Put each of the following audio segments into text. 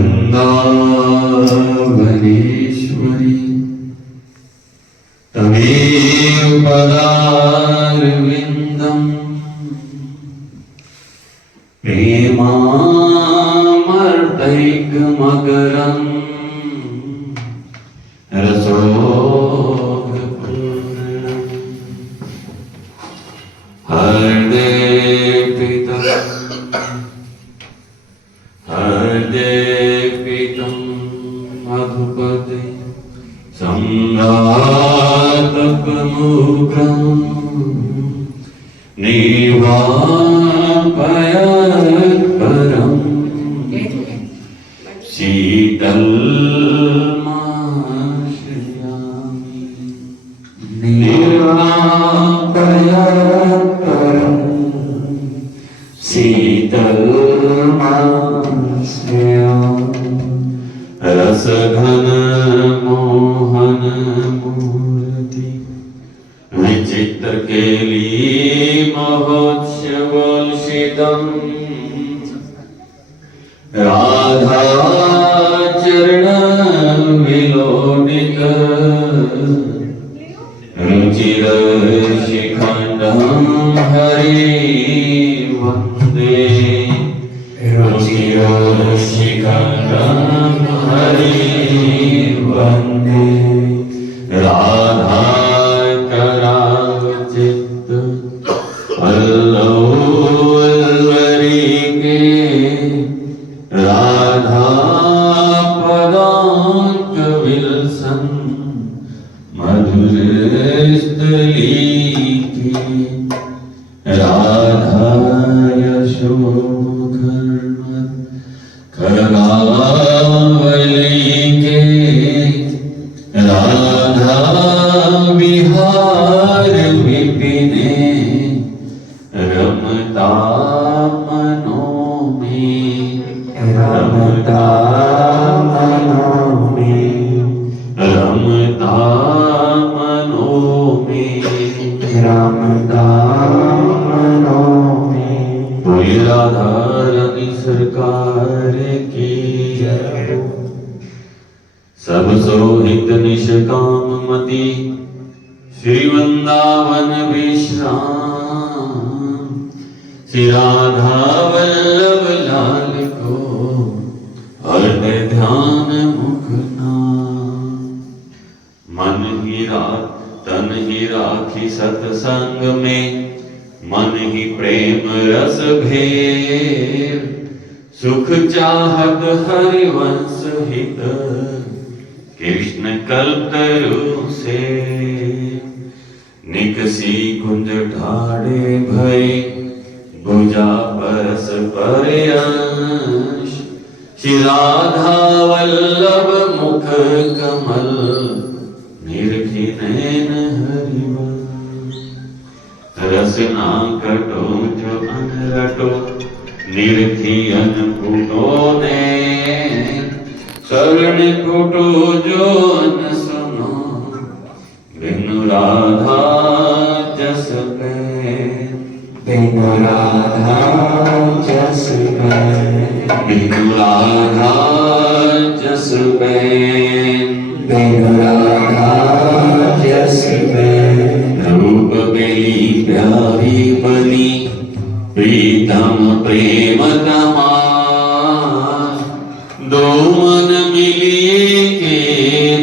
वृंदावनेश्वरी तमेव पदारविन्दम् प्रेमामर्तैकमकरम् रसोगपूर्णम् हृदेपितम् मधुपते संगातकमुग्रम् निवापयत्परम् शीतलमाश्रयामि निवापयत्परम् शीतलमाश्रयामि रसघन मोहन मूर्ति विचित्र केली महोत्सवोल्सितम् राधा चरण विलोडित रुचिर शिखंडं हरि वन्दे रुचिर शिखंडं हरि वन्दे राधा करावचित अल्लवरी के राधा पदांक विलसन मधुर स्थली की राधा यशोधर्म खगावली के राधा विहार विपिने रमता मनों में रमता मनों में रमता मनों में रमता मनों में बोले राधा रानी सरकार की जय। सब सोहित निष्काम मति श्री वृंदावन विश्राम श्री राधा वल्लभ लाल को हृदय ध्यान मुख नाम। मन ही रात तन ही राखी सत्संग में मन ही प्रेम रस भेर सुख चाहत हरिवंश हित कृष्ण कल्पतरु से निकसी कुंज ठाड़े भय भुजा परस पर्यंश श्री राधा वल्लभ मुख कमल निरखी नैन हरिवंश रसना कटो जो अनरटो निरखी अनपुटो ने शरण पुटो जो अन सुनो बिनु राधा जस पे बिनु राधा जस पे बिनु राधा जस पे बिनु राधा जस पे रूप बेली प्यारी बनी प्रीतम प्रेम तमा दो मन मिलिए के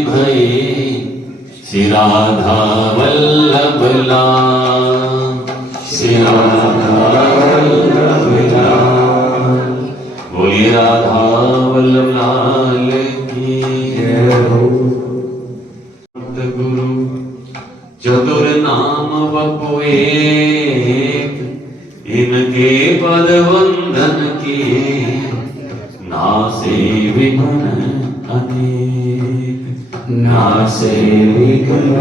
भय श्री राधा वल्लभ लाल श्री राधा वल्लभ लाल बोलिए राधा वल्लभ लाल की जय हो। गुरु चतुर नाम वपु एक इनके पद वंदन किए नासे विघ्न अनेक नासे विघ्न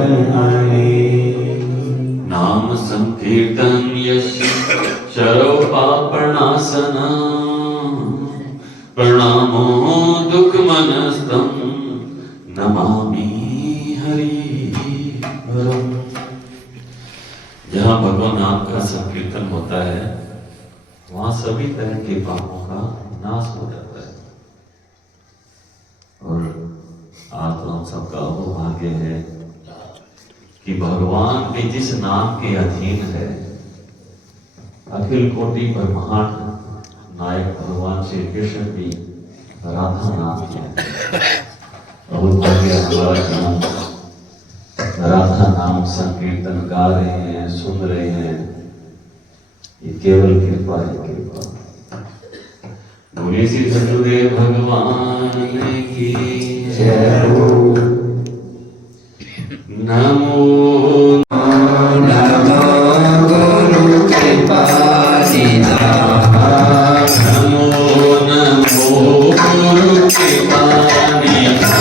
अनेक। नाम संकीर्तन यश शरो पापनासना प्रणामो दुख मनस्तम नमामि हरि वरम। जहाँ भगवान नाम का संकीर्तन होता है वहां सभी तरह के पापों का नाश हो जाता है। कि भगवान भी जिस नाम के अधीन है, अखिल कोटि ब्रह्मांड नायक भगवान श्री कृष्ण भी राधा नाम के बहुत बढ़िया नाम राधा नाम संकीर्तन गा रहे हैं, सुन रहे हैं। ये केवल कृपा है, कृपा। बोले श्री सतगुरुदेव भगवान की जय हो। नमो नमो गुरु कृपानिधा, नमो नमो गुरु कृपानिधा,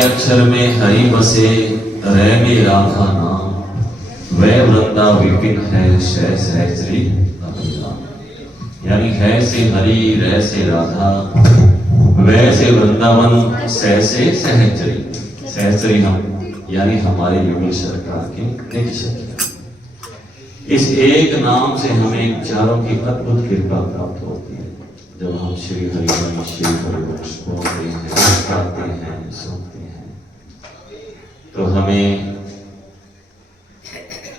अक्षर में हरि बसे रह में राधा नाम, वह वृंदा विपिन है शह सहचरी अभिराम। यानी है से हरि रह से राधा, वह से वृंदावन सह से सहचरी। सहचरी हम यानी हमारे योगी सरकार के निरीक्षक। इस एक नाम से हमें चारों की अद्भुत कृपा प्राप्त होती है। जब हम श्री हरिवंश श्री हरिवंश बोलते हैं, गाते हैं, सुनते हैं, तो हमें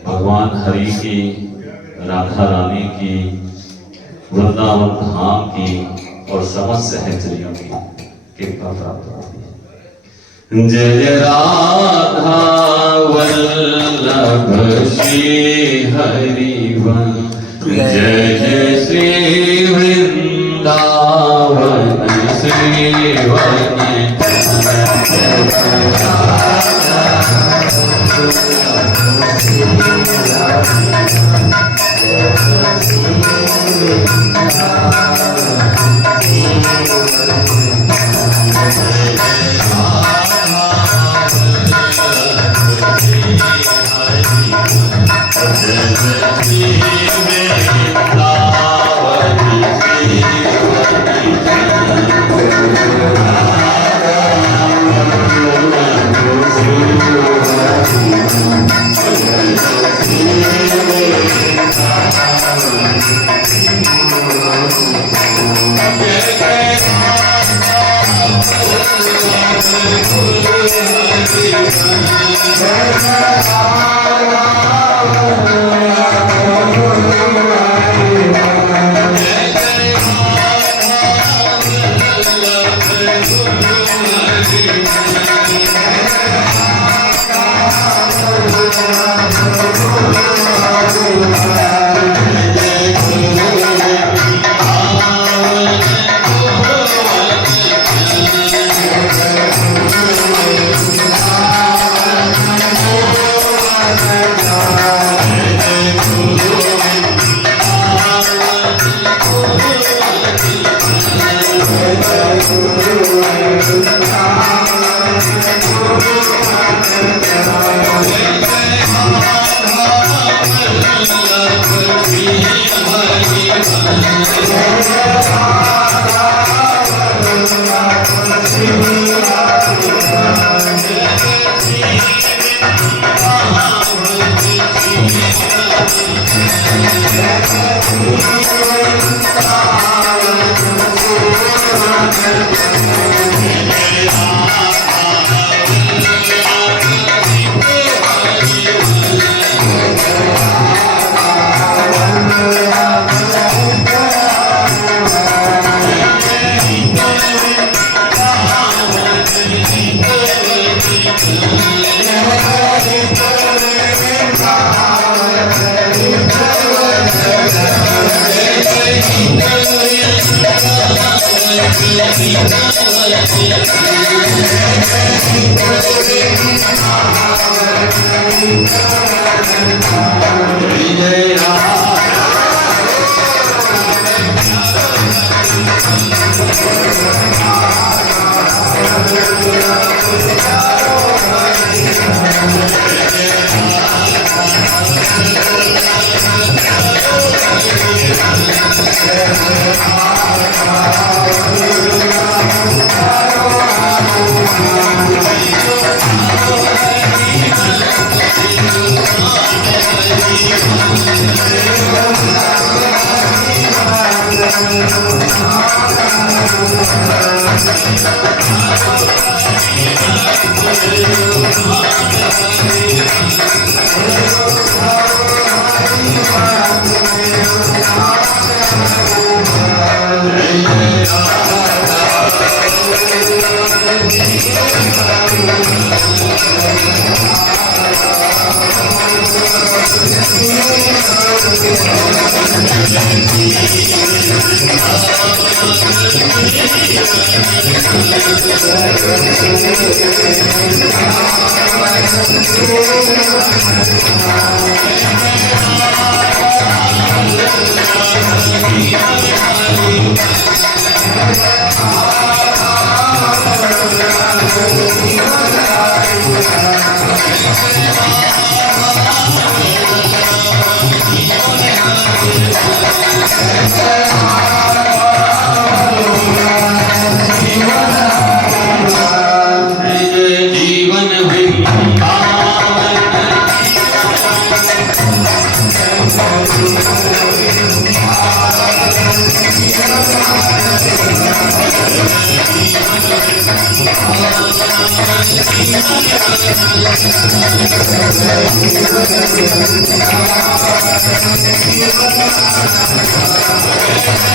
भगवान हरि की, राधा रानी की, वृंदावन धाम की और समस्त सहचरियों की कृपा प्राप्त होती है। जय राधा वल्लभ श्री हरिवंश, जय जय श्री वृंदावन श्री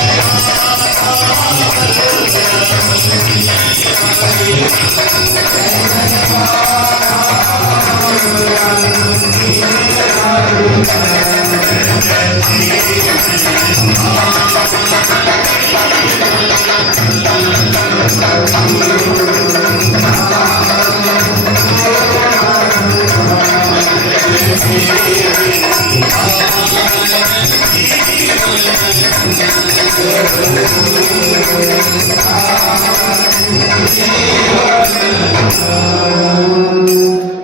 Thank you.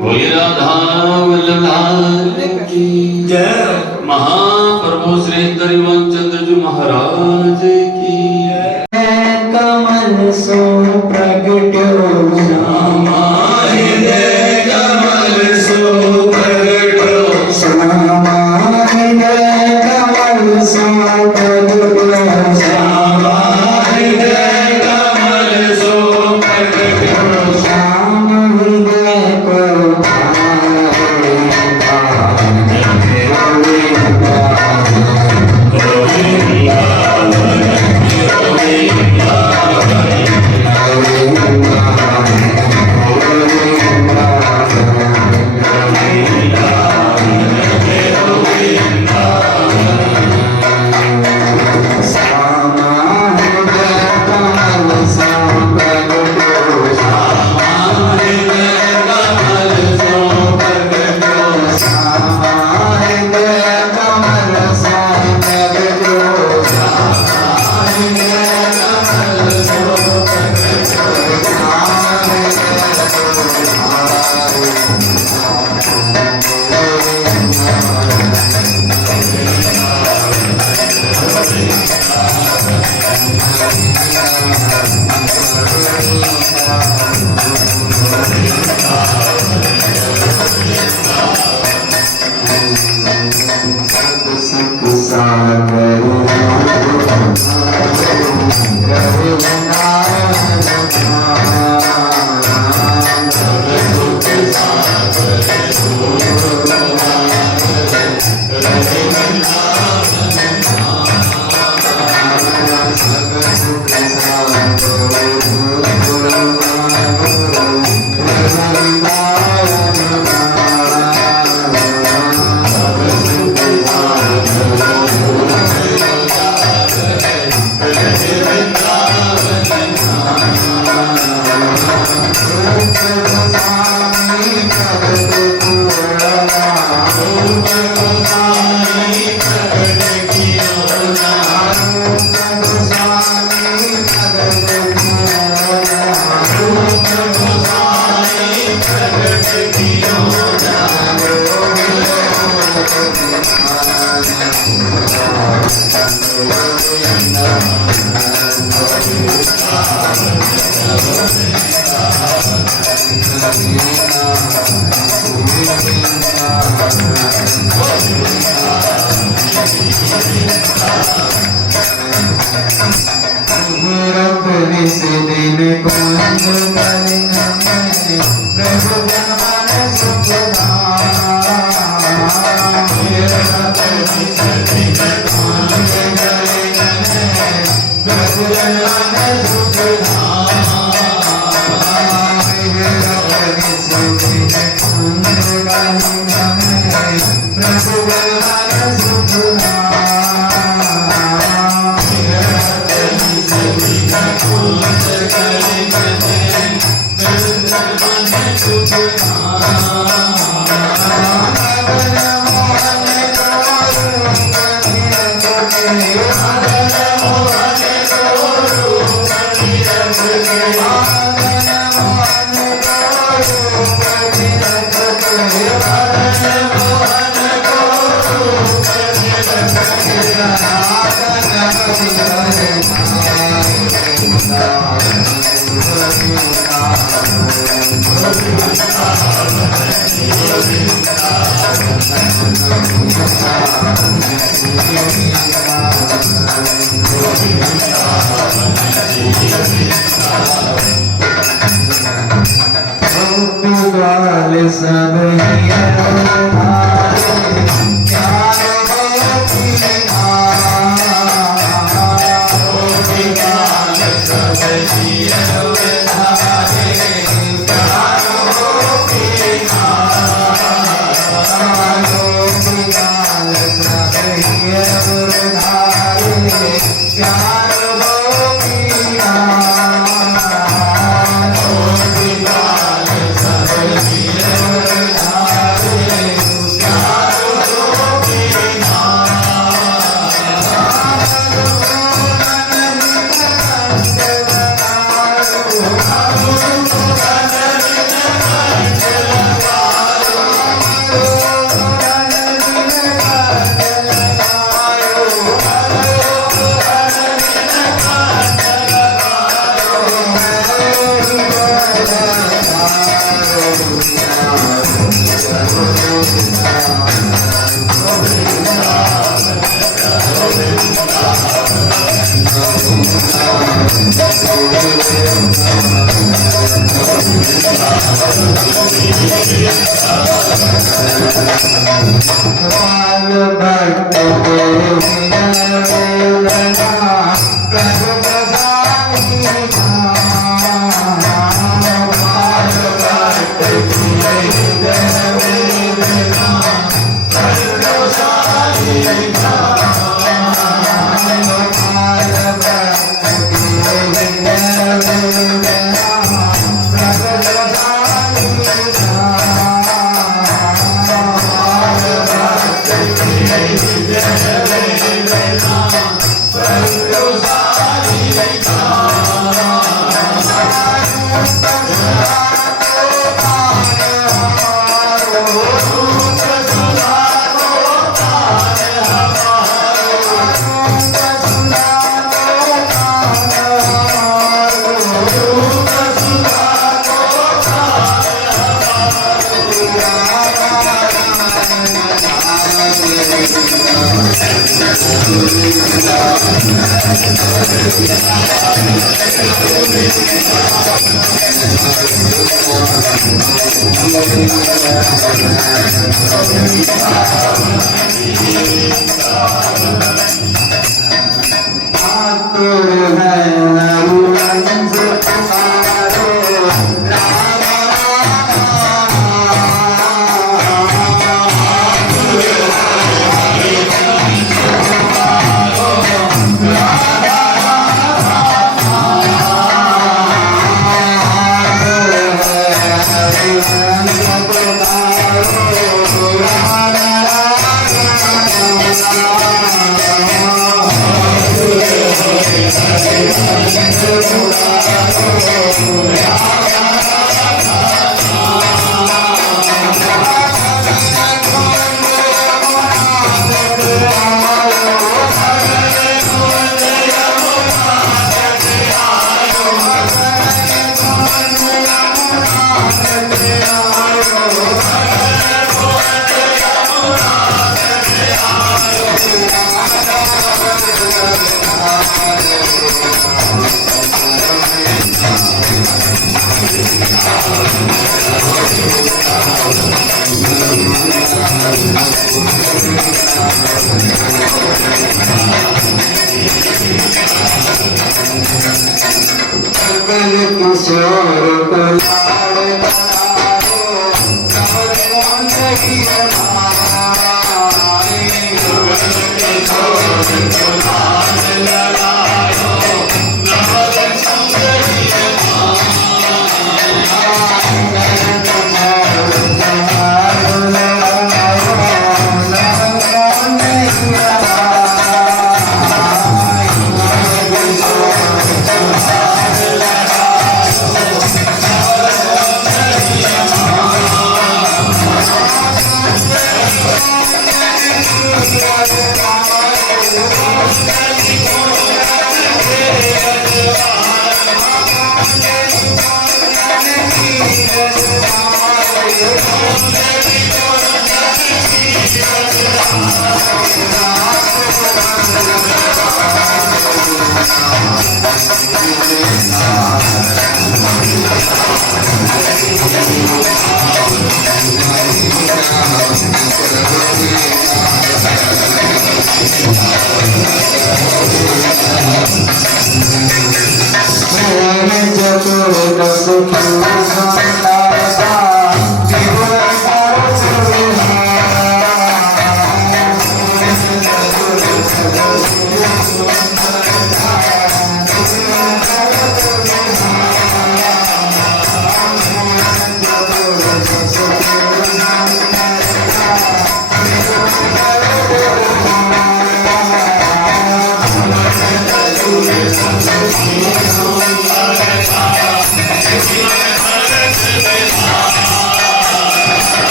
बोलिए राधा वल्लभ की जय। महाप्रभु श्री करिवन चंद्र जी महाराज की कमल सो प्रगट्यो श्यामा हृदय कमल सो प्रगट्यो श्यामा हृदय कमल सो प्रगट्यो श्यामा हृदय कमल सो प्रगट्यो श्याम हृदय को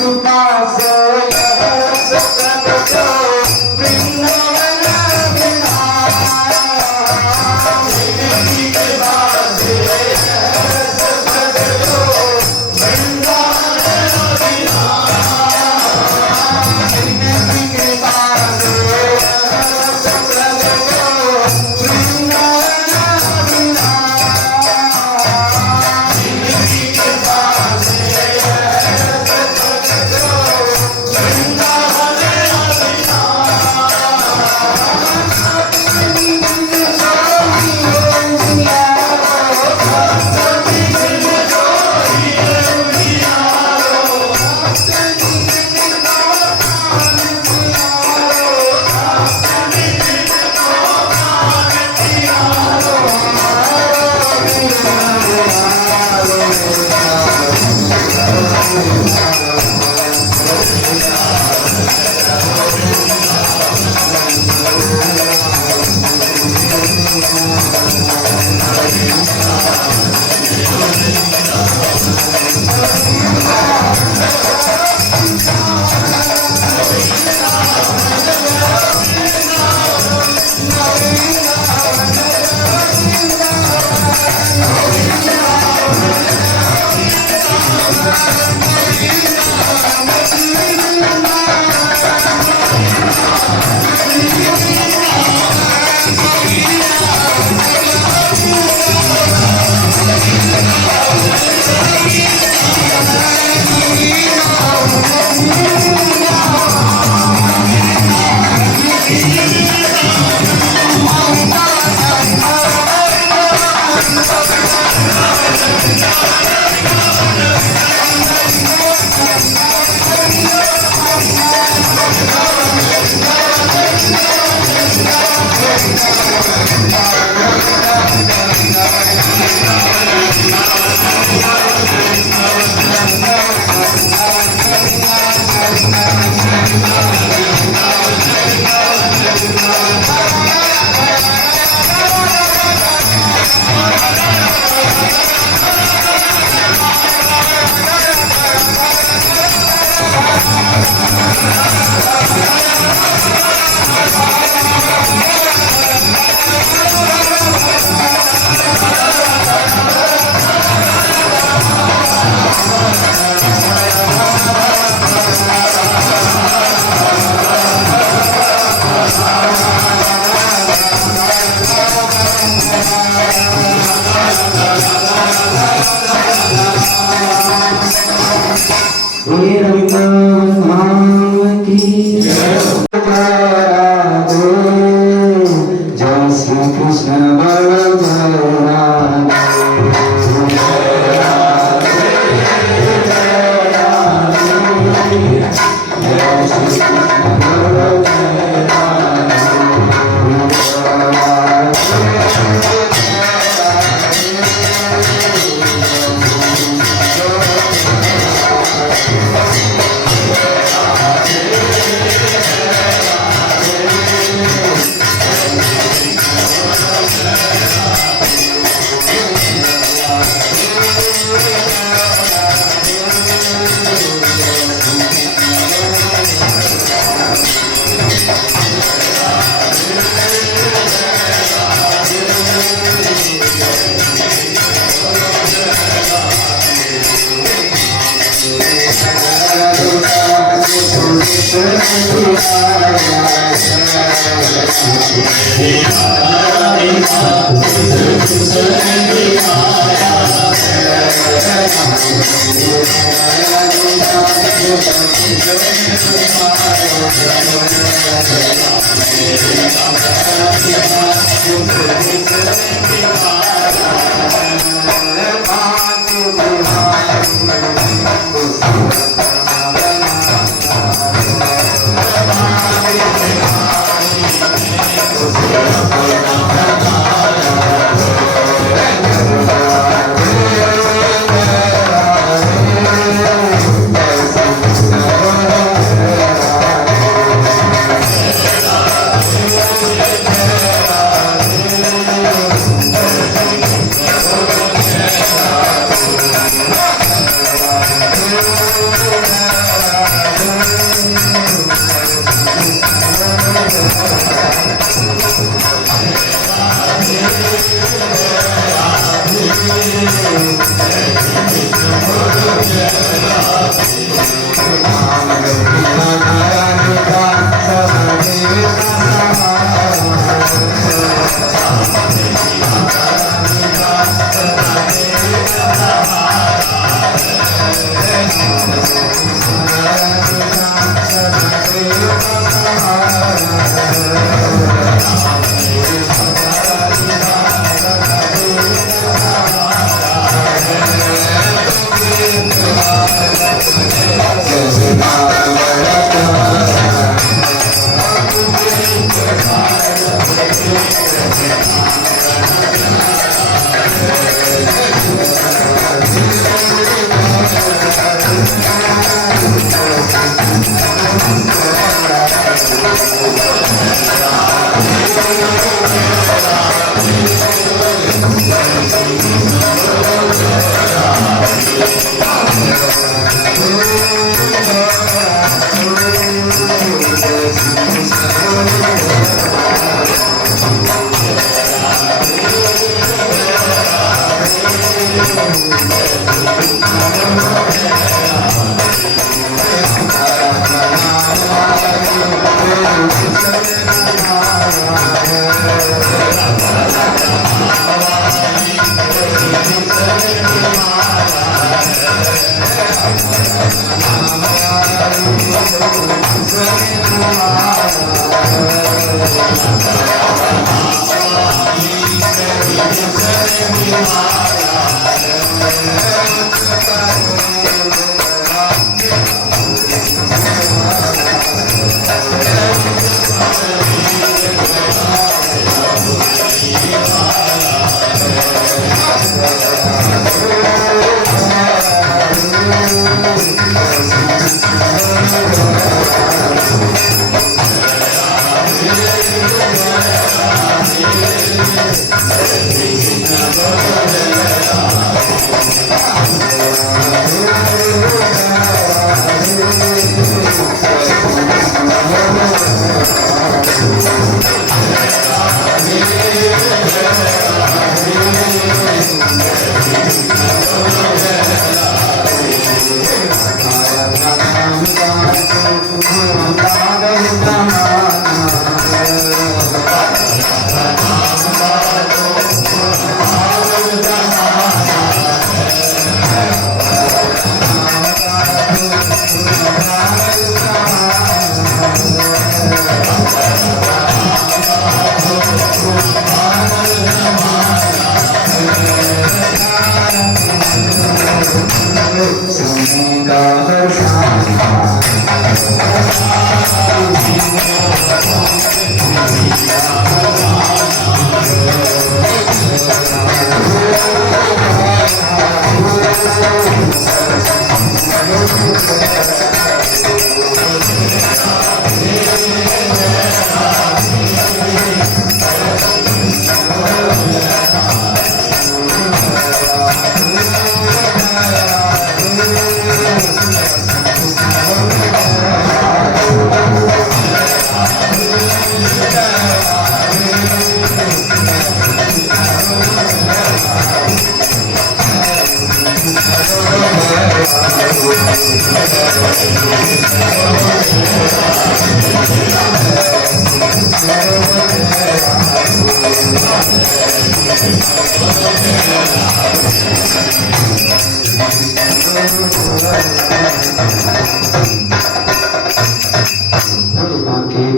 कृपा से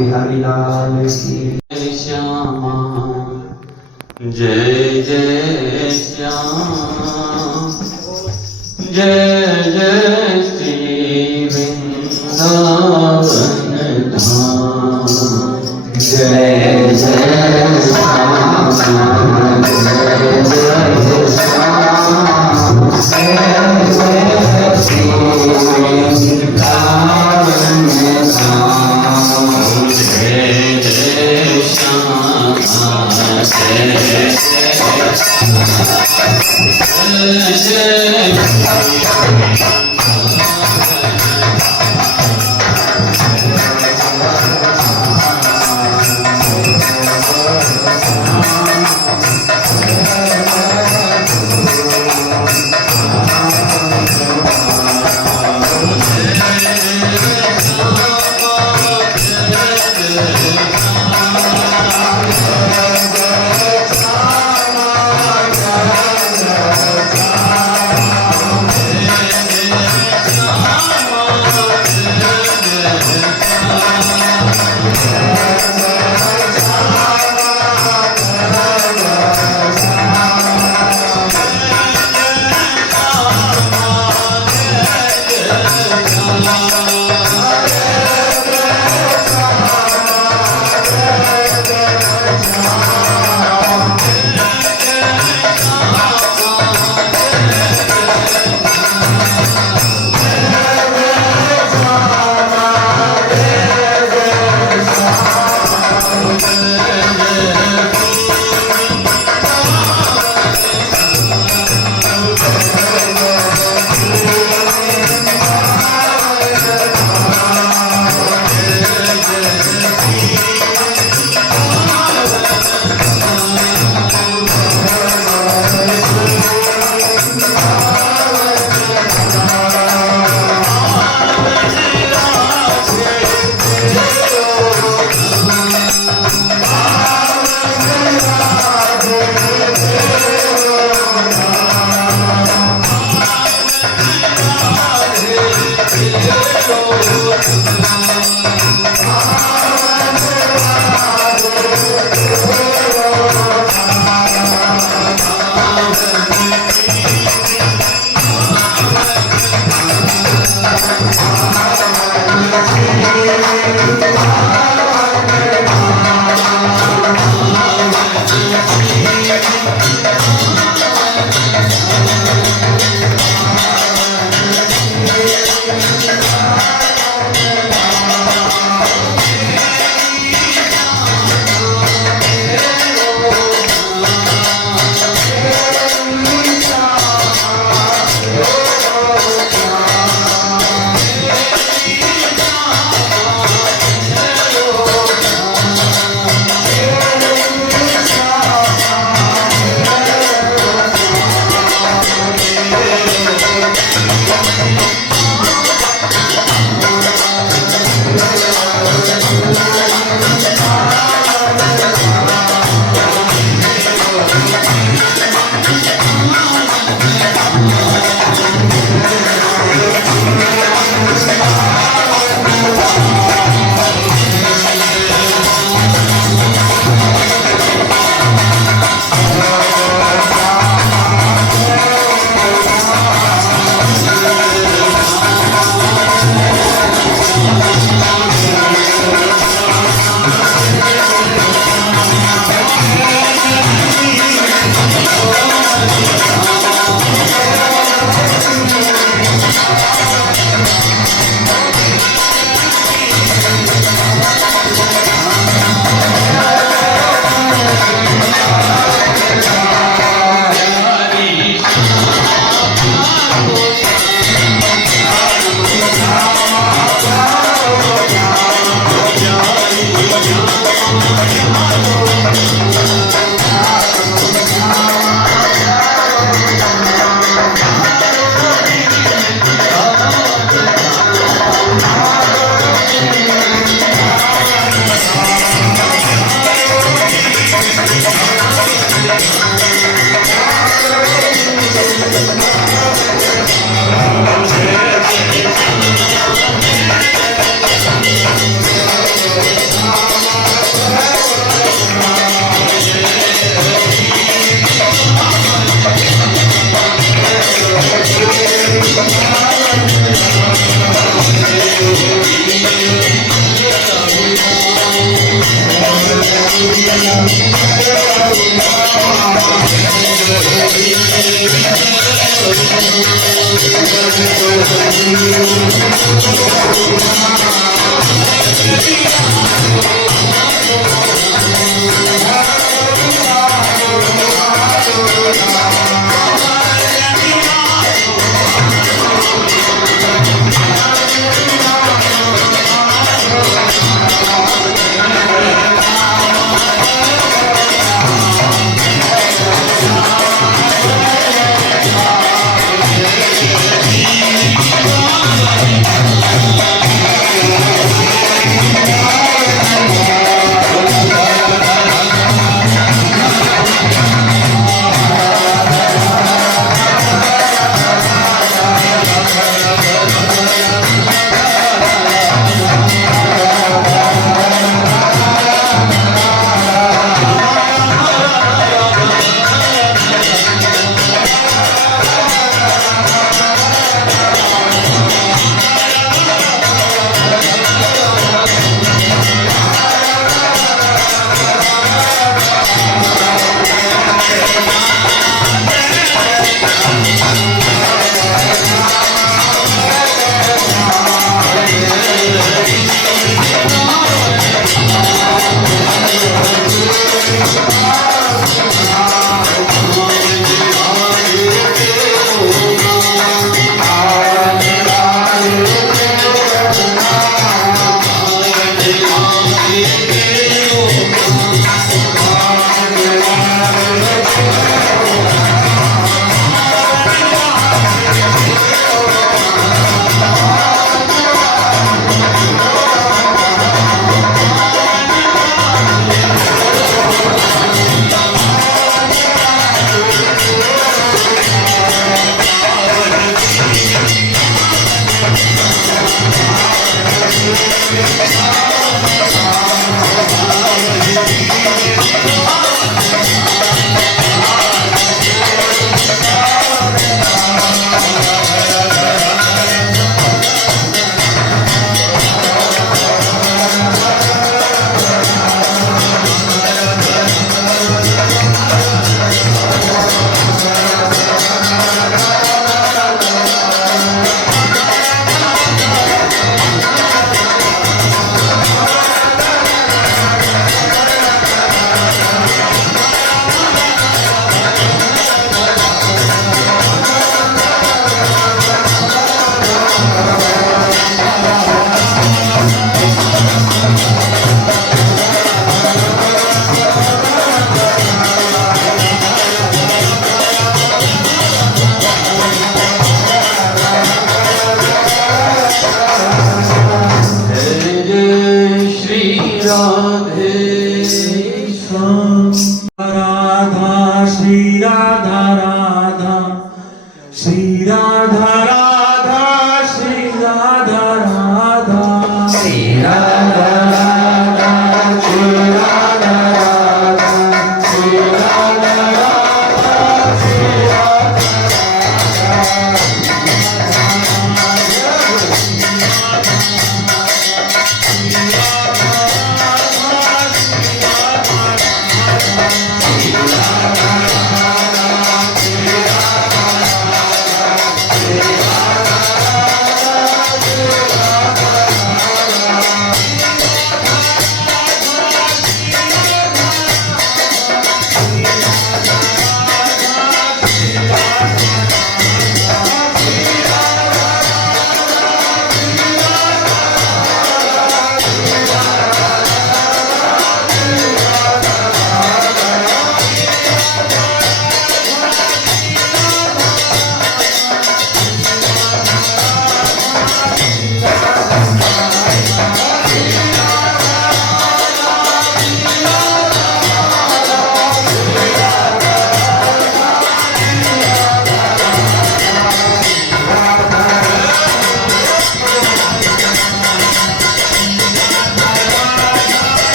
बिहारी लाल की श्यामा जय जय श्याम जय जय श्री वृंदावन धाम जय जय श्याम जय जय श्याम जय जय श्री वृंदावन धाम जय जय श्याम जय जय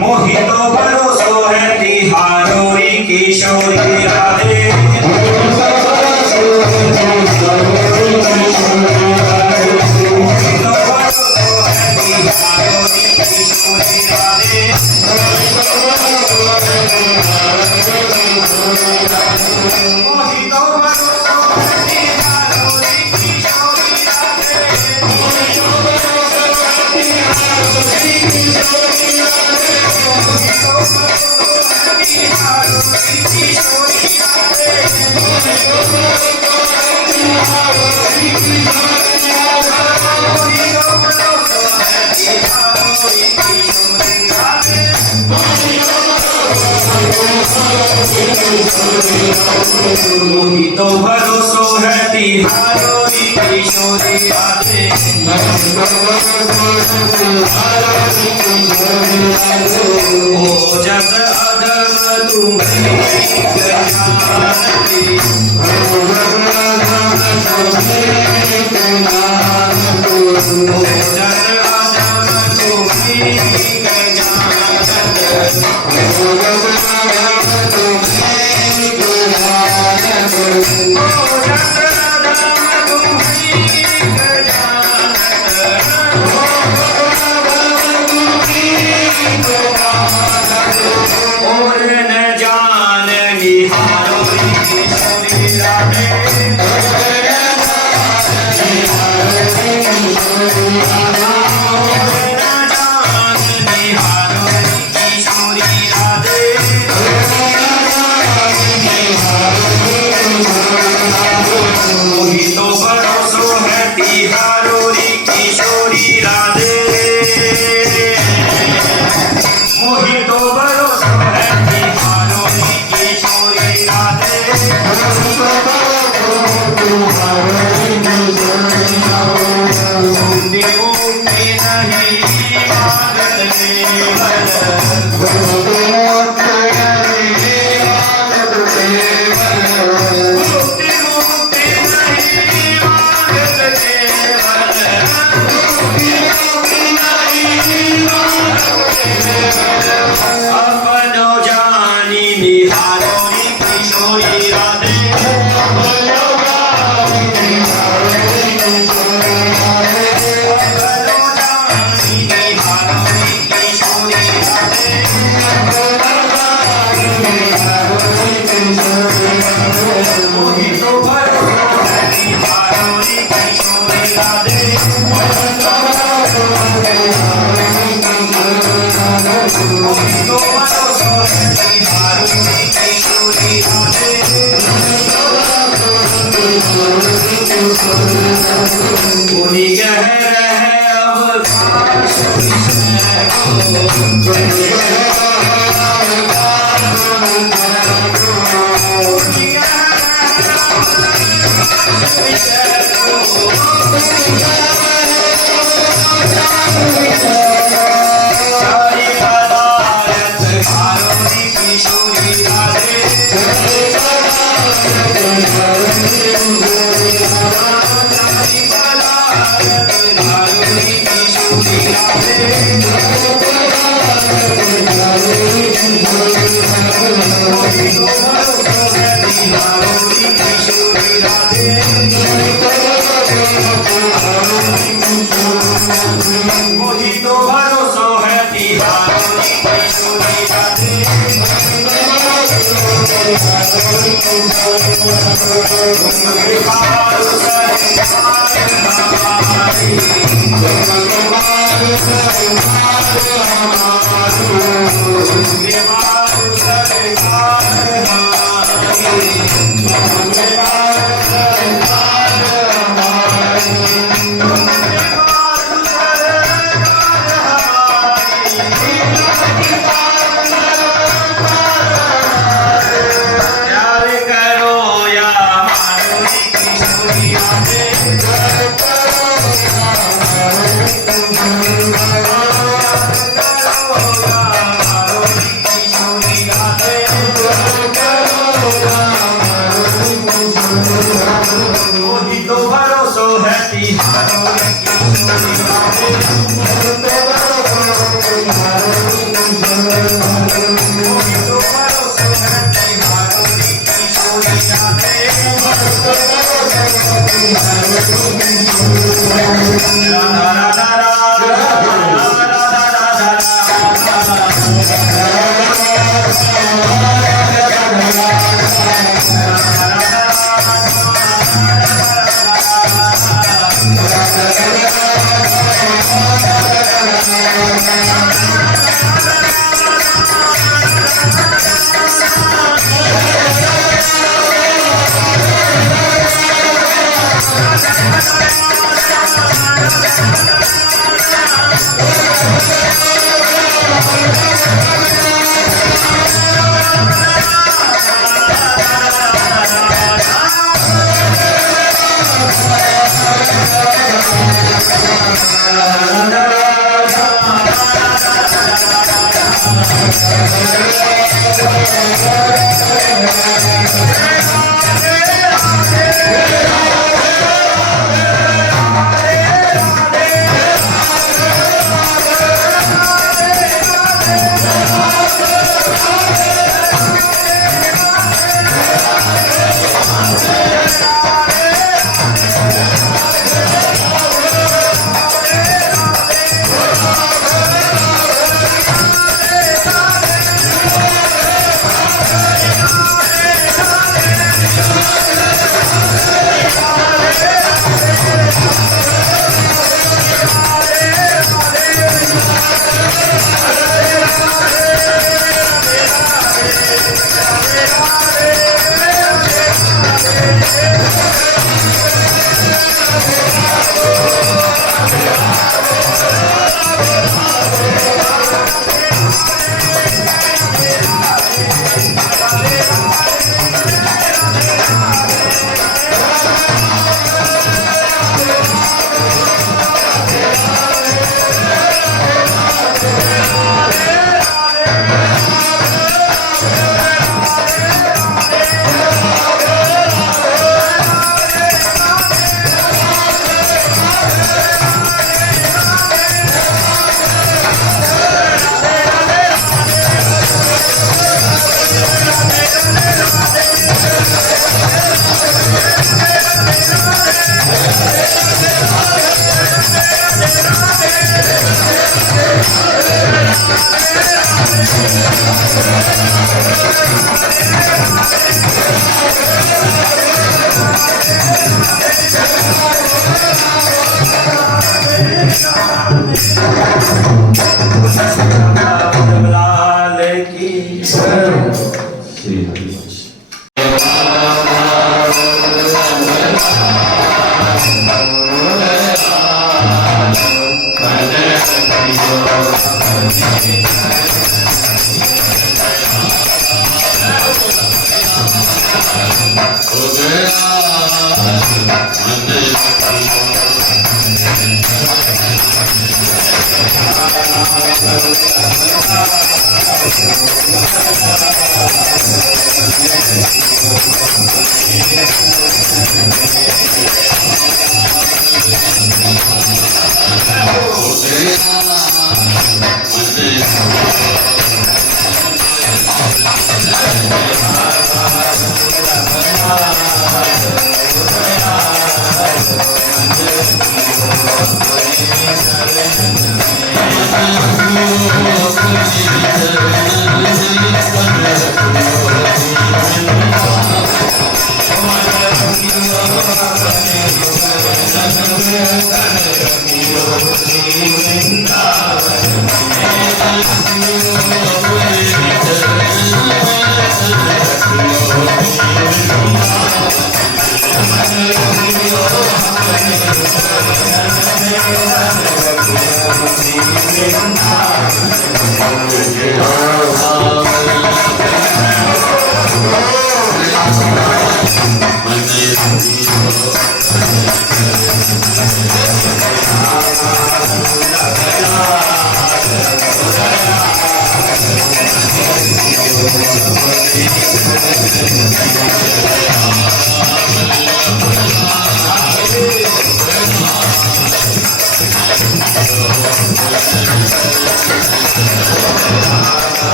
मोहितो भरोसो है तिहारो री किशोरी राधे मोहितो भरोसो है तिहारो री किशोरी राधे मोहितो भरोसो है तिहारो री किशोरी राधे मोहितो भरोसो है तिहारो री किशोरी राधे ओ जस अधम तुम्हें जानती ओ जस अधम तुम्हें और न जान निहारो री किशोरी राधे मोहितो भरोसो है तिहारो री किशोरी राधे मोहितो भरोसो है तिहारो री किशोरी राधे उठते उठते नहीं मांगत देवल उठते उठते नहीं मांगत देवल अपनो जानी निहारो री किशोरी राधे अपनो जानी निहारो री किशोरी राधे मोहितो भरोसो है तिहारो री किशोरी राधे मोहितो भरोसो है तिहारो री किशोरी राधे उन्हीं कह रहे अब काश विषय सारी अदालत हारो री किशोरी राधे सारी अदालत हारो री किशोरी राधे मोहितो भरोसो है तिहारो री किशोरी राधे मोहितो भरोसो है तिहारो री किशोरी राधे कृपालु सरकार हमारी कृपालु सरकार प्यार करो या मानो री किशोरी राधे प्यार करो या मानो री किशोरी लाल की श्री हरि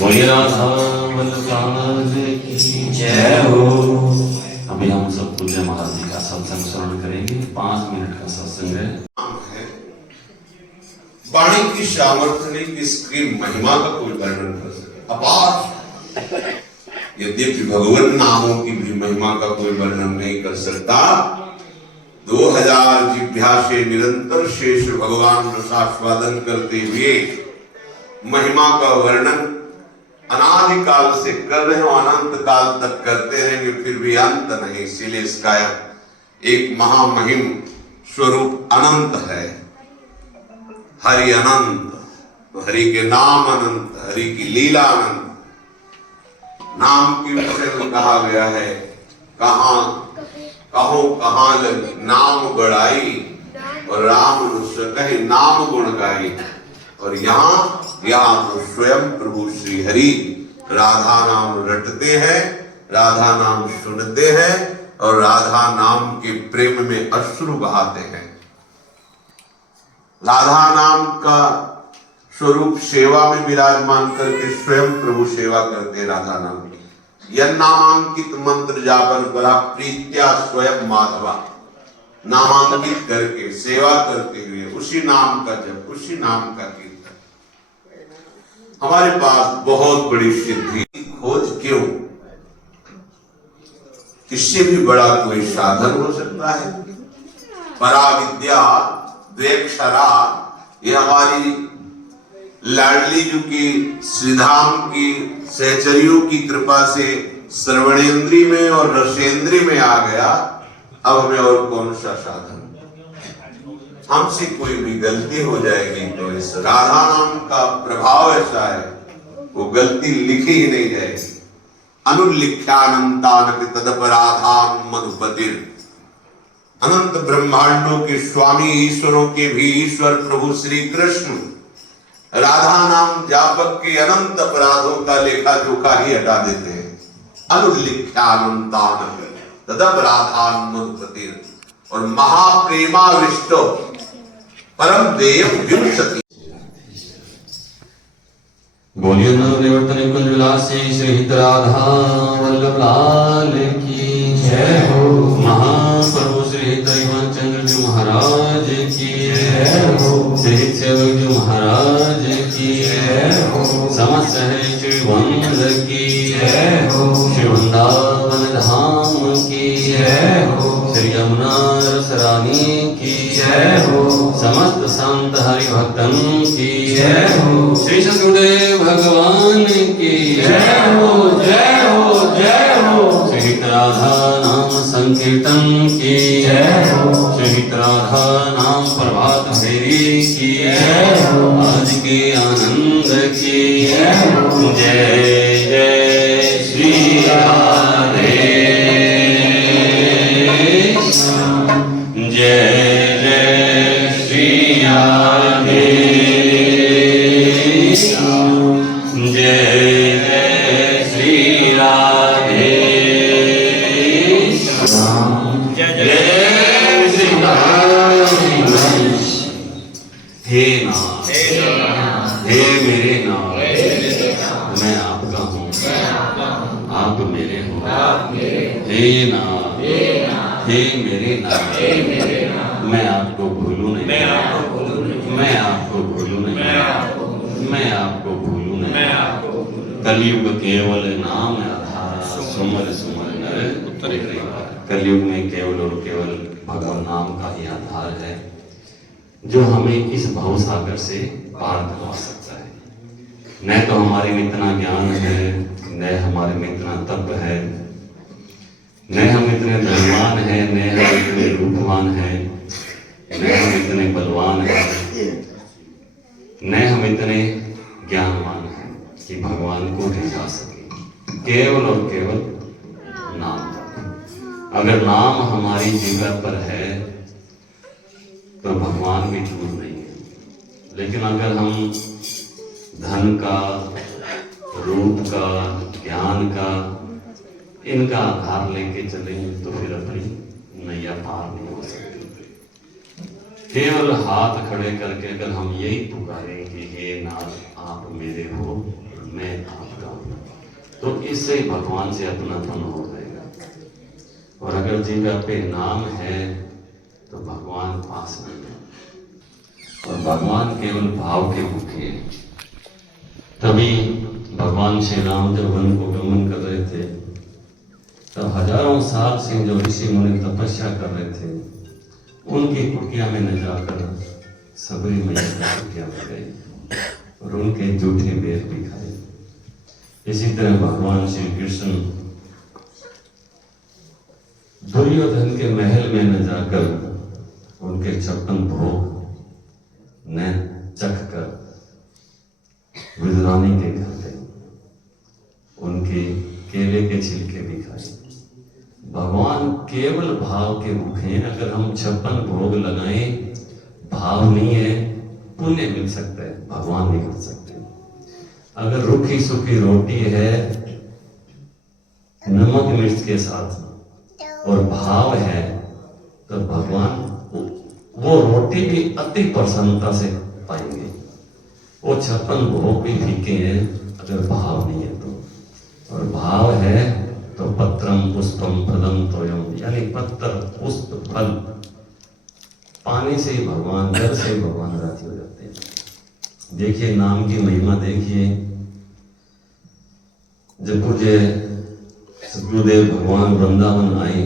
बोलिए राधा वल्लभ की जय हो। अभी हम सब पूज्य महाराज जी का सत्संग स्मरण करेंगे। 5 मिनट का सत्संग है। वाणी की सामर्थ्य ने इसकी महिमा का कोई वर्णन कर सके अपार। यद्यपि भगवान नामों की भी महिमा का कोई वर्णन नहीं कर सकता। 2000 जिह्वा से निरंतर शेष भगवान रसास्वादन करते हुए महिमा का वर्णन अनादिकाल से कर रहे हो, अनंत काल तक करते रहेंगे, फिर भी अंत नहीं। इसीलिए इसका एक महामहिम स्वरूप अनंत है। हरि अनंत, हरि के नाम अनंत, हरि की लीला अनंत। नाम के विषय में कहा गया है, कहाँ लग नाम बड़ाई और राम कहे नाम गुण गाई। और यहाँ तो स्वयं प्रभु श्री हरि राधा नाम रटते हैं, राधा नाम सुनते हैं और राधा नाम के प्रेम में अश्रु बहाते हैं। राधा नाम का स्वरूप सेवा में विराजमान करके स्वयं प्रभु सेवा करते हैं राधा नाम की। यह नामांकित मंत्र जापन करा प्रीत्या स्वयं माधवा, नामांकित करके सेवा करते हुए उसी नाम का जप, उसी नाम का कीर्तन। हमारे पास बहुत बड़ी सिद्धि खोज क्यों? इससे भी बड़ा कोई साधन हो सकता है? पराविद्या द्वेक्षरा, ये हमारी लाडली जी की श्रीधाम की सहचरियों की कृपा से श्रवणेन्द्री में और रसेंद्री में आ गया। अब हमें और कौन सा साधन? हमसे कोई भी गलती हो जाएगी तो इस राधा नाम का प्रभाव ऐसा है, वो गलती लिखी ही नहीं जाएगी। अनुलिख्यानंतान तदपराधान मधुपतिर, अनंत ब्रह्मांडों के स्वामी ईश्वरों के भी ईश्वर प्रभु श्री कृष्ण राधा नाम जापक के अनंत अपराधों का लेखा जोखा ही हटा देते हैं। अनुलिख्यानंतान तदपराधान मधुपतिर, और महाप्रेमाविष्टो परम देव विमुचति। बोलिए नवनिवर्तन कुंज विलासी श्री हित राधा वल्लभ लाल की जय हो। महाप्रभु श्री हित चंद्र जी महाराज की जय हो। श्री सेवक जी महाराज की जय हो। समस्त श्री वंद की जय हो। श्री वृंदावन धाम की जय हो। श्री यमुना रस रानी की जय हो। समस्त संत हरि भक्तन की जय हो। श्री सद्गुरुदेव भगवान की जय हो, जय हो, जय हो। श्री राधा नाम संकीर्तन की जय हो। श्री राधा नाम प्रभात फेरी की जय हो। आज के आनंद की जय हो। जय जय श्री राधे, जय जय श्री राधे, जय जय श्री राधे, जय जय श्री राधे। हे नाथ, हे मेरे नाथ, मैं आपका हूँ, आप मेरे हो। हे नाथ, हे मेरे नाथ, मैं आपको भूलूं नहीं, मैं आपको भूलूं नहीं, मैं आपको भूलूं नहीं, मैं आपको भूलूं नहीं। कलयुग केवल नाम आधार, सुमर सुमर नर उतरे पार। कलयुग में केवल और केवल भगवान नाम का ही आधार है, जो हमें इस भव सागर से पार करवा सकता है। न तो हमारे में इतना ज्ञान है, न हमारे में इतना तप है, न हम इतने धनवान हैं, न हम इतने रूपवान हैं, न हम इतने बलवान हैं, न हम इतने ज्ञानवान हैं कि भगवान को रिझा सके। केवल और केवल नाम। अगर नाम हमारी जीवा पर है तो भगवान भी दूर नहीं है। लेकिन अगर हम धन का, रूप का, ज्ञान का, इनका आधार लेके चलेंगे तो फिर अपनी नैया पार नहीं हो सकती। केवल हाथ खड़े करके अगर हम यही पुकारें कि हे नाथ आप मेरे हो, मैं आपका हूं, तो इससे भगवान से अपनापन हो जाएगा। और अगर जीवा पे नाम है तो भगवान पास नहीं है। और भगवान केवल भाव के भूखे हैं। तभी भगवान श्री राम जब वन को गमन कर रहे थे, तब हजारों साल से जो ऋषि मुनि तपस्या कर रहे थे, उनकी कुटिया में न जाकर सबरी मैया की कुटिया में गए और उनके जूठे बेर भी खाए। इसी तरह भगवान श्री कृष्ण दुर्योधन के महल में न जाकर उनके 56 भोग न चख कर विदुरानी के घर गए, उनके केले के छिलके भी खाए। भगवान केवल भाव के भूखे हैं। अगर हम 56 भोग लगाएं, भाव नहीं है, पुण्य मिल सकता है, भगवान नहीं मिल सकते। अगर रूखी सूखी रोटी है नमक मिर्च के साथ और भाव है तो भगवान वो रोटी भी अति प्रसन्नता से पाएंगे। वो 56 भोग भी फीके हैं अगर भाव नहीं है तो। और भाव है तो पत्रम पुष्पम फलम तोयम, यानी पत्र पुष्प फल पानी से ही भगवान, जल से ही भगवान राजी हो जाते हैं। देखिए नाम की महिमा देखिए। जब पूज्य सतगुरुदेव भगवान वृंदावन आए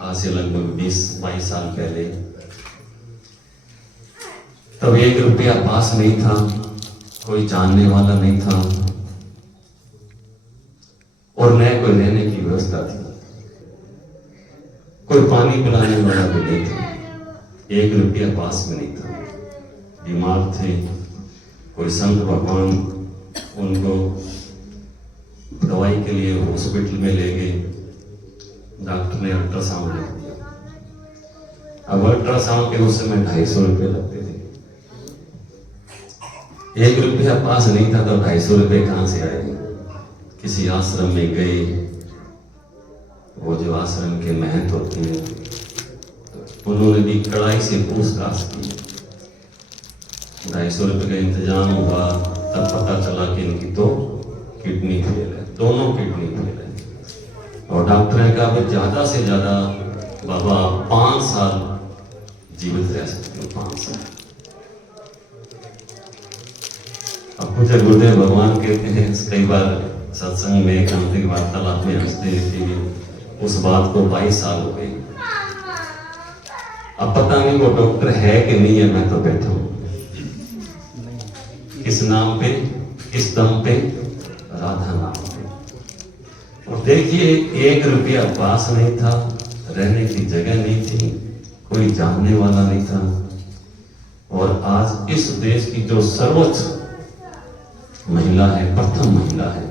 आज से लगभग 20-22 साल पहले, तब 1 रुपया पास नहीं था, कोई जानने वाला नहीं था और न कोई रहने की व्यवस्था थी, कोई पानी पिलाने वाला भी नहीं था, 1 रुपया पास में नहीं था। बीमार थे, कोई संत भगवान उनको दवाई के लिए हॉस्पिटल में ले गए। डॉक्टर ने अल्ट्रासाउंड लिख दिया। अब अल्ट्रासाउंड के उस समय 250 रुपये लगते थे। 1 रुपया पास नहीं था तो 250 रुपये कहां से आए? किसी आश्रम में गए, वो जो आश्रम के महंत होते हैं उन्होंने भी कड़ाई से पूछताछ की। 250 रुपये का इंतजाम हुआ, तब पता चला कि इनकी तो किडनी फेल है, दोनों किडनी फेल है। और डॉक्टर ने कहा भाई ज्यादा से ज्यादा बाबा 5 साल जीवित रह सकते हो, 5 साल। अब पूछे गुरुदेव भगवान कहते हैं, कई बार सत्संग में तांत्रिक वार्तालाप में हंसते कि उस बात को 22 साल हो गए, अब पता नहीं वो डॉक्टर है कि नहीं है, मैं तो बैठा हूं। किस नाम पे, किस दम पे? राधा नाम पे। और देखिए 1 रुपया पास नहीं था, रहने की जगह नहीं थी, कोई जानने वाला नहीं था। और आज इस देश की जो सर्वोच्च महिला है, प्रथम महिला है,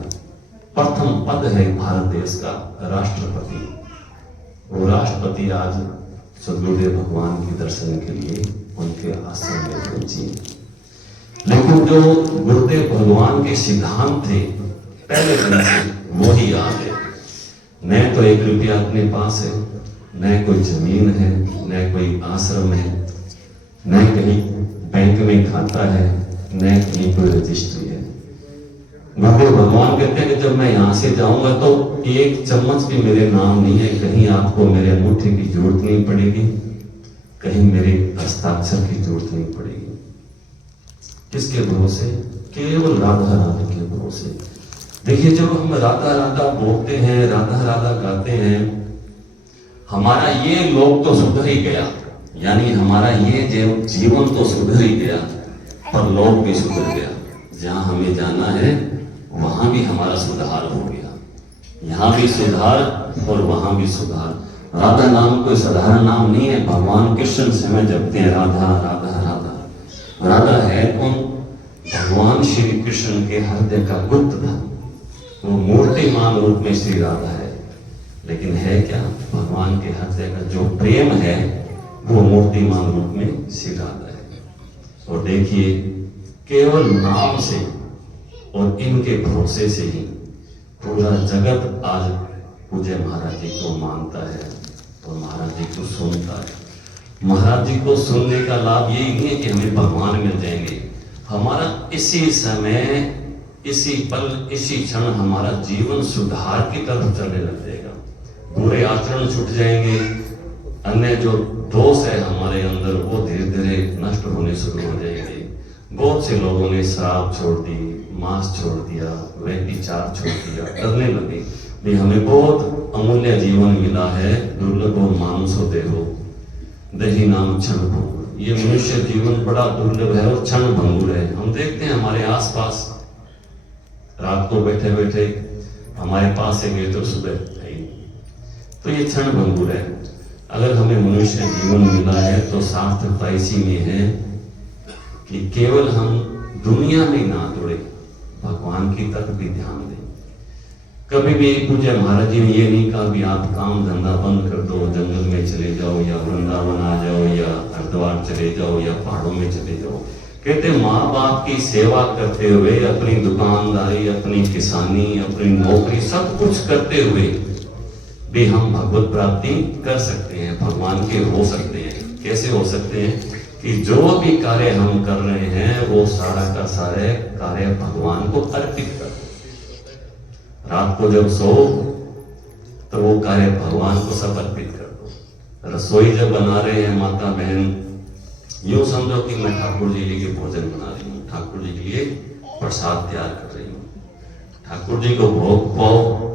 प्रथम पद है भारत देश का राष्ट्रपति, वो राष्ट्रपति आज सदगुरुदेव भगवान के दर्शन के लिए उनके आश्रम में पहुंची। लेकिन जो गुरुदेव भगवान के सिद्धांत थे पहले दिन से वो ही याद है। न तो 1 रुपया अपने पास है, न कोई जमीन है, न कोई आश्रम है, न कहीं बैंक में खाता है, न कहीं कोई रजिस्ट्री है। गुरुदेव भगवान कहते हैं कि जब मैं यहाँ से जाऊंगा तो 1 चम्मच भी मेरे नाम नहीं है, कहीं आपको मेरे अंगूठे की जरूरत नहीं पड़ेगी, कहीं मेरे हस्ताक्षर की जरूरत नहीं पड़ेगी। किसके भरोसे? केवल राधा राधा के भरोसे। देखिए जब हम राधा राधा बोलते हैं, राधा राधा गाते हैं, हमारा ये लोक तो सुधर ही गया, यानी हमारा ये जीवन तो सुधर ही गया, पर लोक भी सुधर गया। जहां हमें जाना है वहां भी हमारा सुधार हो गया, यहाँ भी सुधार और वहां भी सुधार। राधा नाम कोई साधारण नाम नहीं है। भगवान कृष्ण से में जपते हैं राधा राधा राधा। राधा है कौन? भगवान श्री कृष्ण के हृदय का गुप्त धन, वो मूर्तिमान रूप में श्री राधा है, लेकिन है क्या? भगवान के हृदय का जो प्रेम है वो मूर्तिमान रूप में श्री राधा है। और देखिए केवल नाम से और इनके भरोसे से ही पूरा जगत आज पूज्य महाराज जी को मानता है और महाराज जी को सुनता है। महाराज जी को सुनने का लाभ यही नहीं है कि हमें भगवान मिल जाएंगे, हमारा इसी समय, इसी पल, इसी क्षण हमारा जीवन सुधार की तरफ चलने लग जाएगा। बुरे आचरण छूट जाएंगे, अन्य जो दोष है हमारे अंदर वो धीरे धीरे नष्ट होने शुरू हो जाएंगे। बहुत से लोगों ने शराब छोड़ दी, मांस छोड़ दिया, व्यभिचार छोड़ दिया, करने लगे। भी हमें बहुत अमूल्य जीवन मिला है, दुर्लभ और मानुषो देहो, दही नाम क्षण भंगुर। ये मनुष्य जीवन बड़ा दुर्लभ है और क्षण भंगुर है। हम देखते हैं हमारे आसपास रात को बैठे बैठे हमारे पास से गए तो सुबह है ही। तो ये क्षण भंगुर है। अगर हमें मनुष्य जीवन मिला है तो सार्थकता इसी में है कि केवल हम दुनिया में ना दौड़े, भगवान की तरफ भी ध्यान दें। कभी भी पूज्य महाराज जी ने ये नहीं कहा कि आप काम धंधा बंद कर दो, जंगल में चले जाओ या वृंदावन आ जाओ या हरिद्वार चले जाओ या पहाड़ों में चले जाओ। कहते माँ बाप की सेवा करते हुए, अपनी दुकानदारी, अपनी किसानी, अपनी नौकरी सब कुछ करते हुए भी हम भगवत प्राप्ति कर सकते हैं, भगवान के हो सकते हैं। कैसे हो सकते हैं कि जो भी कार्य हम कर रहे हैं वो सारा का सारे कार्य भगवान को अर्पित कर दो। रात को जब सो तो वो कार्य भगवान को समर्पित कर दो। रसोई जब बना रहे हैं माता बहन, यूं समझो कि मैं ठाकुर जी के लिए भोजन बना रही हूँ, ठाकुर जी के लिए प्रसाद तैयार कर रही हूँ, ठाकुर जी को भोग पाओ।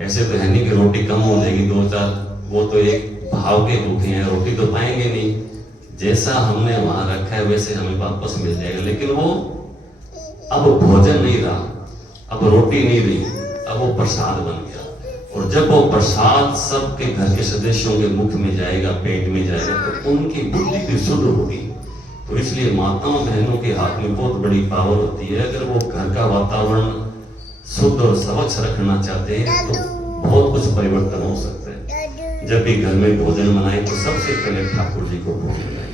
ऐसे तो है नहीं कि रोटी कम हो जाएगी दो चार, वो तो एक भाव के भूखे हैं, रोटी तो पाएंगे नहीं। जैसा हमने वहां रखा है वैसे हमें वापस मिल जाएगा। लेकिन वो अब भोजन नहीं रहा, अब रोटी नहीं रही, अब वो प्रसाद बन गया। और जब वो प्रसाद सबके घर के सदस्यों के मुख में जाएगा, पेट में जाएगा, तो उनकी बुद्धि भी शुद्ध होगी। तो इसलिए माताओं बहनों के हाथ में बहुत बड़ी पावर होती है। अगर वो घर का वातावरण शुद्ध और स्वच्छ रखना चाहते हैं तो बहुत कुछ परिवर्तन हो सकता है। जब भी घर में भोजन बनाए तो सबसे पहले ठाकुर जी को भोग लगाए।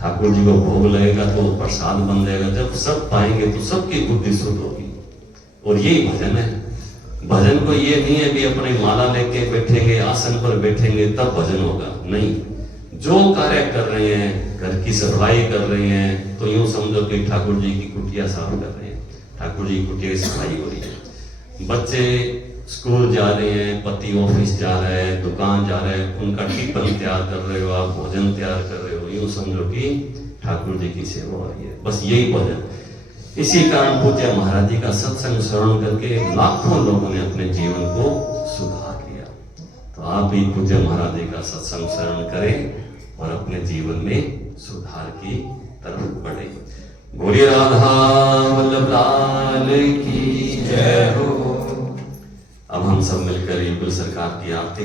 ठाकुर जी को भोग लगेगा तो प्रसाद बन जाएगा। जब सब पाएंगे तो सबकी बुद्धि शुद्ध होगी। और यही भजन है। भजन को ये नहीं है कि अपनी माला लेके बैठेंगे, आसन पर बैठेंगे तब भजन होगा, नहीं। जो कार्य कर रहे हैं, घर की सफाई कर रहे हैं, तो यूं समझो कि ठाकुर जी की कुटिया साफ कर रहे हैं, ठाकुर जी की कुटिया की सफाई हो रही है। बच्चे स्कूल जा रहे हैं, पति ऑफिस जा रहा है, दुकान जा रहे हैं, उनका टिफिन तैयार कर रहे हो, आप भोजन तैयार कर रहे हो, यूं समझो कि ठाकुर जी की सेवा हो रही है। बस यही भजन। इसी कारण पूज्य महाराज जी का सत्संग श्रवण करके लाखों लोगों ने अपने जीवन को सुधार लिया। तो आप भी पूज्य महाराज जी का सत्संग श्रवण करें और अपने जीवन में सुधार की तरफ बढ़े। बोलिए राधा वल्लभ लाल की जय हो। अब हम सब मिलकर युगल सरकार की आरती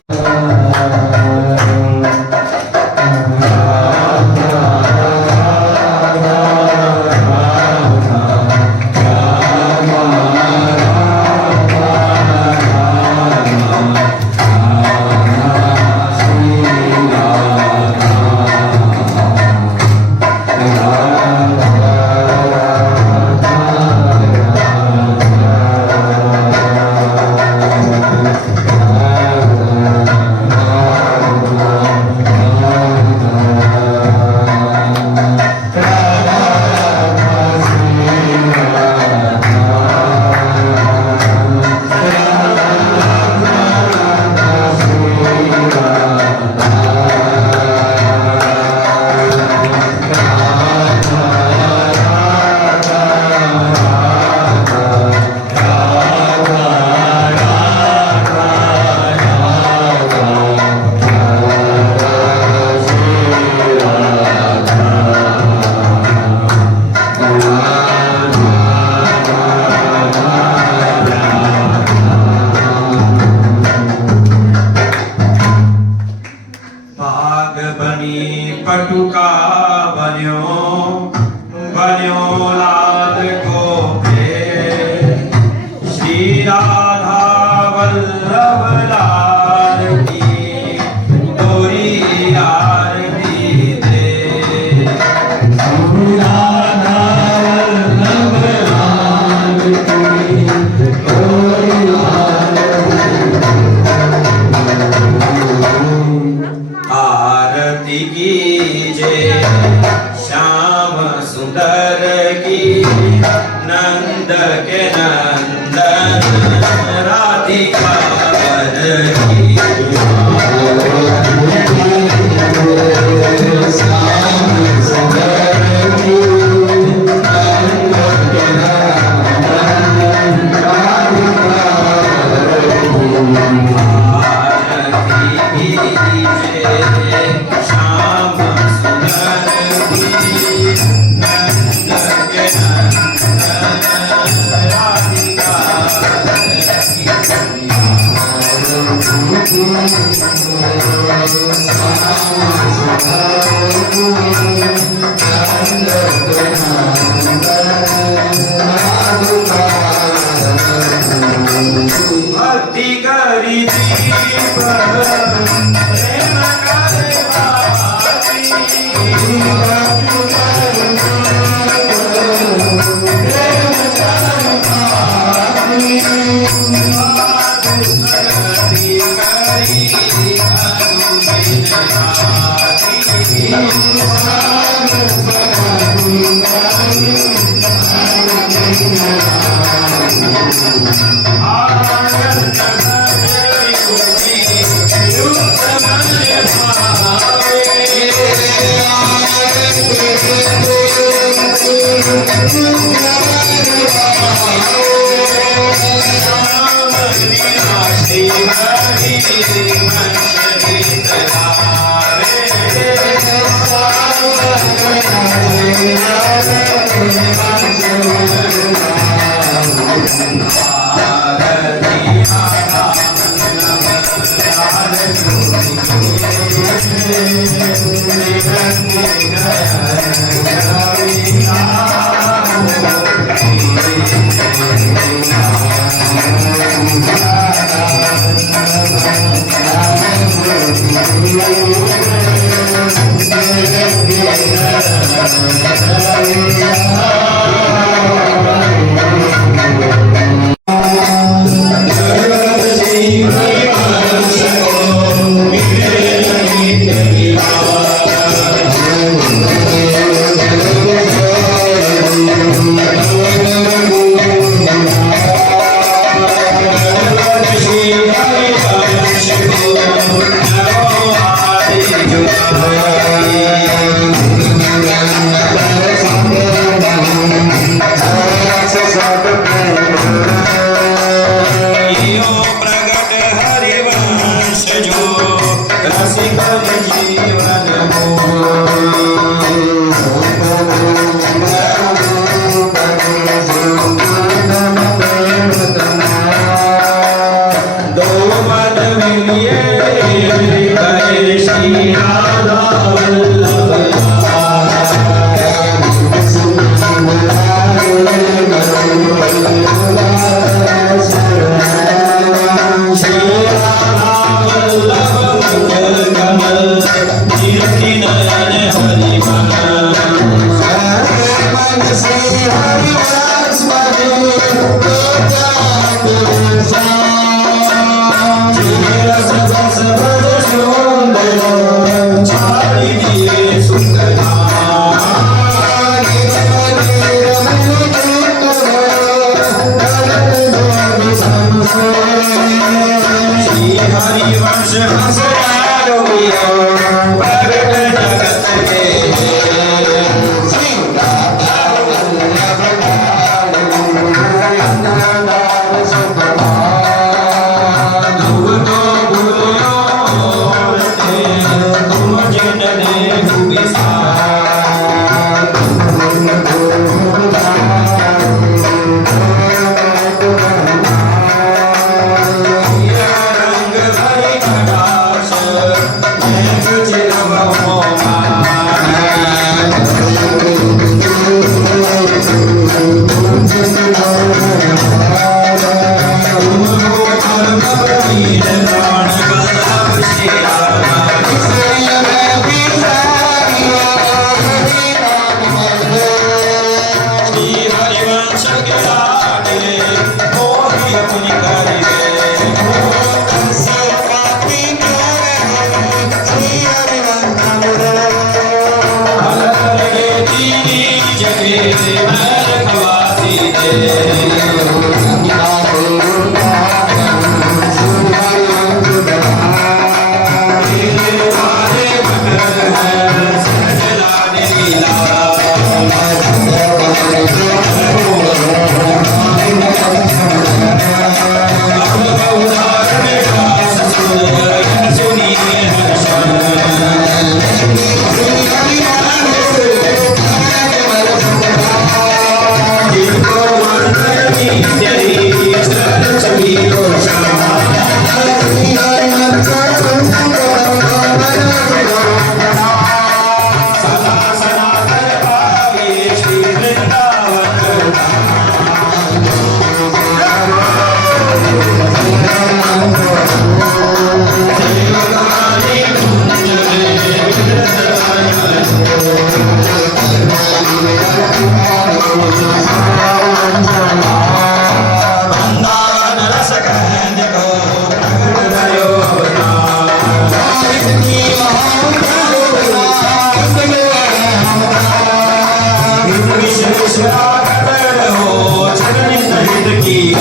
पटुका बन्यो बन्यो लाल को श्री राधा वल्लभ लाल की तोरी आरती दे। राधा वल्लभ लाल की तोरी आरती कीजे श्याम सुंदर की नंद के नंदन राधिका वर की। श्याम सुंदर की नंद के नंदन राधिका वर की। आरती कीजे श्याम भक्ति करी दीप प्रेम करे Thank you. वृंदावन रस कहन को प्रगट भयो अवतार विश्वेश्वरा कर हो चरण हित की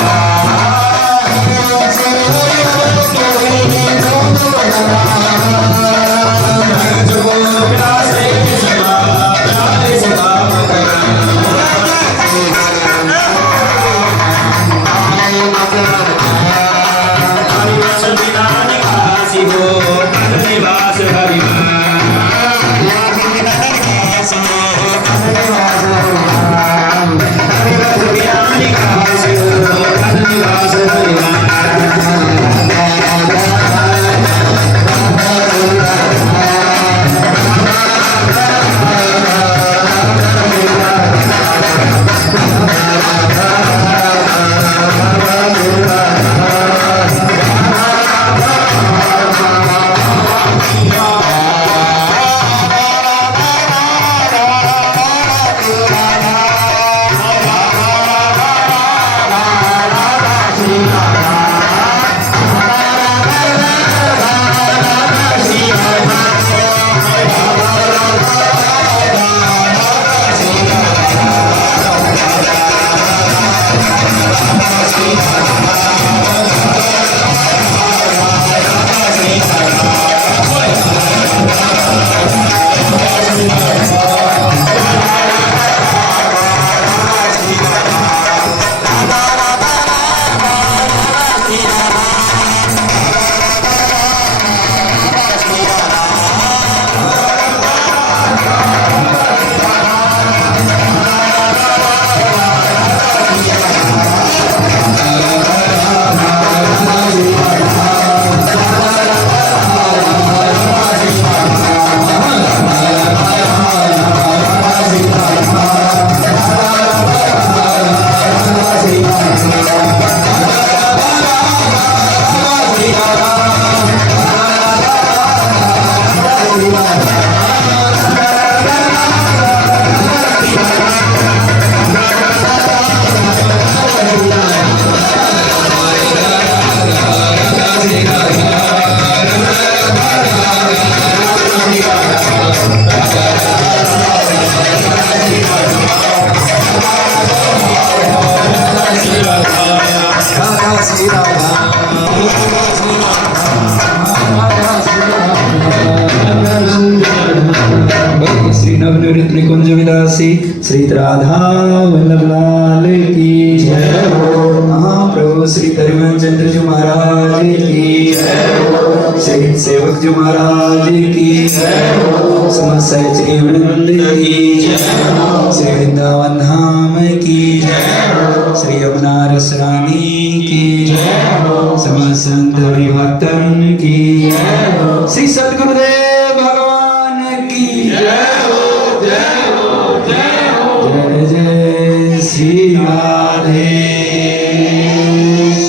श्री नवनिवृत्त निकुंज विलासी श्री राधा वल्लभ लाल की जय हो। महाप्रभु श्री हरिवंश चंद्र जी महाराज की जय हो। श्री सेवक जी महाराज की जय हो। समस्त श्री वृंद की जय हो। श्री वृंदावन धाम की जय हो। श्री यमुना रस रानी की जय हो। समस्त संत हरिभक्तन की जय हो। श्री सद्गुरुदेव भगवान की जय हो। जय हो, जय हो, जय जय श्री राधे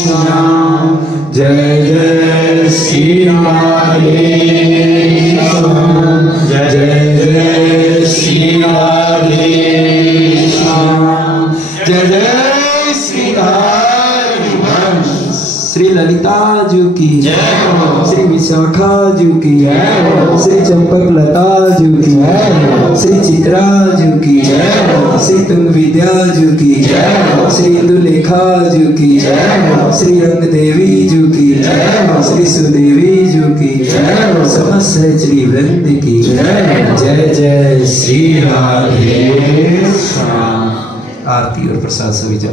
श्याम। जय जय श्री राधे श्याम। जय जय श्री राधे श्याम। जय जय श्री हरिवंश। श्री ललिता जी की जय हो। श्री विशाखा जी की जय हो। श्री चंपक लता जी की जय हो। श्री चित्रा जी की जय हो। श्री तुंग विद्या जी की जय हो। श्री इंदुलेखा जी की जय हो। श्री रंग देवी जी की जय हो। श्री सुदेवी जी की जय हो। समस्त श्री वृंद की जय हो। जय जय श्री राधे श्याम। आरती और प्रसाद सभी जन